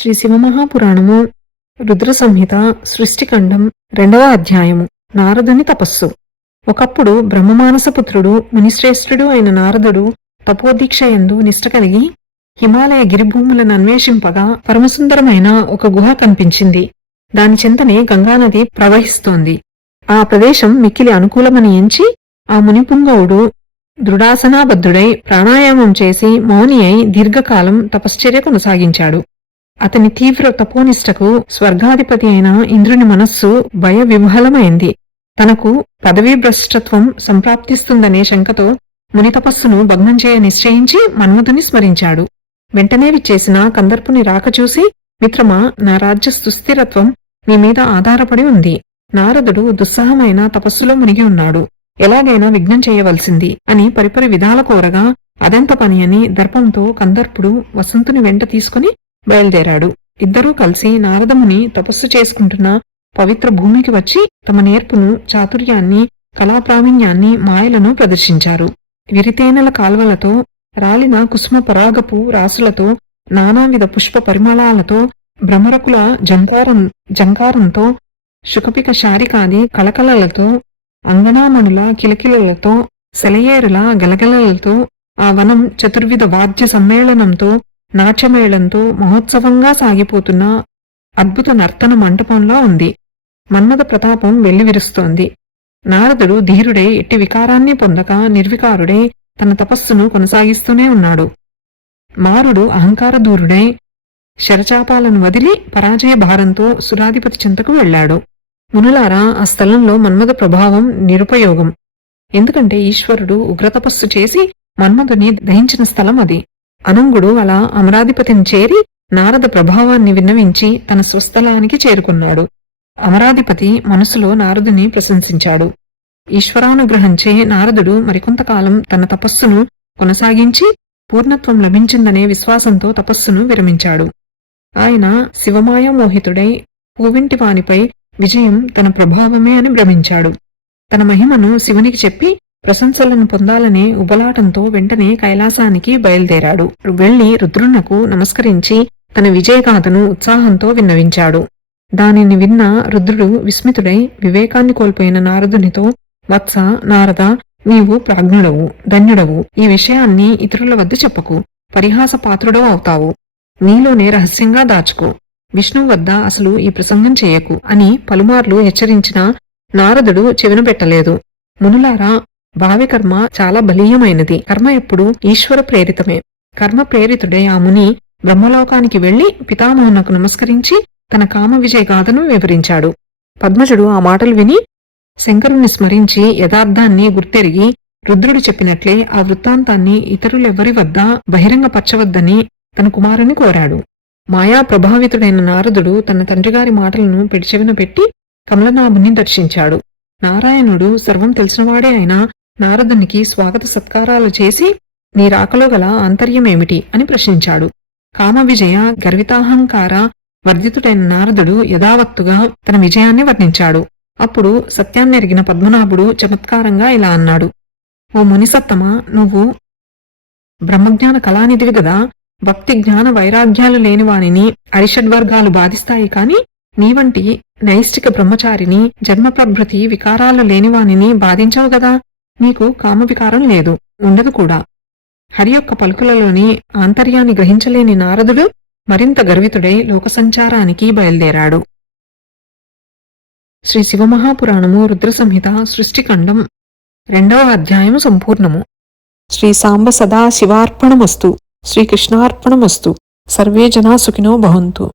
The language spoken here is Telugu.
శ్రీ శివమహాపురాణము రుద్ర సంహిత సృష్టిఖండం రెండవ అధ్యాయము. నారదుని తపస్సు. ఒకప్పుడు బ్రహ్మమానసపుత్రుడు మునిశ్రేష్ఠుడు అయిన నారదుడు తపోదీక్ష ఎందు నిష్ట కలిగి హిమాలయ గిరిభూములను అన్వేషింపగా పరమసుందరమైన ఒక గుహ కనిపించింది. దాని చెంతనే గంగానది ప్రవహిస్తోంది. ఆ ప్రదేశం మిక్కిలి అనుకూలమని ఎంచి ఆ మునిపుంగవుడు దృఢాసనాబద్ధుడై ప్రాణాయామం చేసి మౌని అయి దీర్ఘకాలం తపశ్చర్య కొనసాగించాడు. అతని తీవ్ర తపోనిష్టకు స్వర్గాధిపతి అయిన ఇంద్రుని మనస్సు భయ విహలమైంది తనకు పదవీ భ్రష్టత్వం సంప్రాప్తిస్తుందనే శంకతో ముని తపస్సును భగ్నం చేయ నిశ్చయించి మన్మధుని స్మరించాడు. వెంటనే విచ్చేసిన కందర్పుని రాక చూసి మిత్రమా నా రాజ్య సుస్థిరత్వం నీ మీద ఆధారపడి ఉంది. నారదుడు దుస్సహమైన తపస్సులో మునిగి ఉన్నాడు. ఎలాగైనా విఘ్నం చేయవలసింది అని పరిపరి విధాల కోరగా అదంత పని అని దర్పంతో కందర్పుడు వసంతుని వెంట తీసుకుని బయలుదేరాడు. ఇద్దరూ కలిసి నారదముని తపస్సు చేసుకుంటున్న పవిత్ర భూమికి వచ్చి తమ నేర్పును చాతుర్యాన్ని కళాప్రావీణ్యాన్ని మాయలను ప్రదర్శించారు. విరితేనెల కాల్వలతో రాలిన కుసుమ పరాగపు రాసులతో నానావిధ పుష్ప పరిమళాలతో భ్రమరకుల జంకారం జంకారంతో శుకపిక శారికాది కలకలలతో అంగనామణుల కిలకిలలతో సెలయేరుల గలగలలతో ఆ వనం చతుర్విధ వాద్య సమ్మేళనంతో నాట్యమేళంతో మహోత్సవంగా సాగిపోతున్న అద్భుత నర్తన మంటపంలో ఉంది. మన్మథ ప్రతాపం వెల్లివిరుస్తోంది. నారదుడు ధీరుడై ఎట్టి వికారాన్ని పొందక నిర్వికారుడై తన తపస్సును కొనసాగిస్తూనే ఉన్నాడు. మారుడు అహంకారదూరుడై శరచాపాలను వదిలి పరాజయ భారంతో సురాధిపతి చింతకు వెళ్ళాడు మునులారా ఆ స్థలంలో మన్మథ ప్రభావం నిరుపయోగం. ఎందుకంటే ఈశ్వరుడు ఉగ్రతపస్సు చేసి మన్మధుని దహించిన స్థలం అది. అనంగుడు అలా అమరాధిపతిని చేరి నారద ప్రభావాన్ని విన్నవించి తన స్వస్థలానికి చేరుకున్నాడు. అమరాధిపతి మనసులో నారదుని ప్రశంసించాడు. ఈశ్వరానుగ్రహంచే నారదుడు మరికొంతకాలం తన తపస్సును కొనసాగించి పూర్ణత్వం లభించిందనే విశ్వాసంతో తపస్సును విరమించాడు. ఆయన శివమాయామోహితుడై పూవింటివానిపై విజయం తన ప్రభావమే అని భ్రమించాడు. తన మహిమను శివునికి చెప్పి ప్రశంసలను పొందాలనే ఉబలాటంతో వెంటనే కైలాసానికి బయలుదేరాడు. వెళ్ళి రుద్రునకు నమస్కరించి తన విజయగాథను ఉత్సాహంతో విన్నవించాడు. దానిని విన్న రుద్రుడు విస్మితుడై వివేకాన్ని కోల్పోయిన నారదునితో వత్స నారద నీవు ప్రాజ్ఞుడవు ధన్యుడవు. ఈ విషయాన్ని ఇతరుల వద్ద చెప్పకు. పరిహాస పాత్రుడవు అవుతావు. నీలోనే రహస్యంగా దాచుకో. విష్ణువు వద్ద అసలు ఈ ప్రసంగం చేయకు అని పలుమార్లు హెచ్చరించిన నారదుడు చెవిన పెట్టలేదు. మునులారా భావి కర్మ చాలా బలీయమైనది. కర్మ ఎప్పుడు ఈశ్వర ప్రేరితమే. కర్మ ప్రేరితుడే ఆ ముని బ్రహ్మలోకానికి వెళ్ళి పితామహునకు నమస్కరించి తన కామ విజయ గాథను వివరించాడు. పద్మజుడు ఆ మాటలు విని శంకరుణ్ణి స్మరించి యథార్థాన్ని గుర్తెరిగి రుద్రుడు చెప్పినట్లే ఆ వృత్తాంతాన్ని ఇతరులెవ్వరి వద్ద బహిరంగపరచవద్దని తన కుమారుని కోరాడు. మాయా ప్రభావితుడైన నారదుడు తన తండ్రిగారి మాటలను పెడిచెవిన పెట్టి కమలనాభుని దర్శించాడు. నారాయణుడు సర్వం తెలిసినవాడే అయినా నారదునికి స్వాగత సత్కారాలు చేసి నీ రాకలో గల ఆంతర్యమేమిటి అని ప్రశ్నించాడు. కామ విజయ గర్వితాహంకార వర్ధితుడైన నారదుడు యథావత్తుగా తన విజయాన్ని వర్ణించాడు. అప్పుడు సత్యాన్నెరిగిన పద్మనాభుడు చమత్కారంగా ఇలా అన్నాడు. ఓ మునిసత్తమ నువ్వు బ్రహ్మజ్ఞాన కళానిధివి గదా భక్తి జ్ఞాన వైరాగ్యాలు లేని వానిని అరిషడ్వర్గాలు బాధిస్తాయి కాని నీవంటి నైష్టిక బ్రహ్మచారిని జన్మప్రభృతి వికారాలు లేనివానిని బాధించవు గదా? నీకు కామవికారం లేదు. ఉండదు కూడా. హరి యొక్క పలుకులలోని ఆంతర్యాన్ని గ్రహించలేని నారదుడు మరింత గర్వితుడై లోకసంచారానికి బయలుదేరాడు. శ్రీ శివమహాపురాణము రుద్ర సంహిత సృష్టిఖండం రెండవ అధ్యాయము సంపూర్ణము. శ్రీ సాంబ సదా శివార్పణమస్తు. శ్రీకృష్ణార్పణమస్తు సర్వే జనా సుఖినో భవంతు.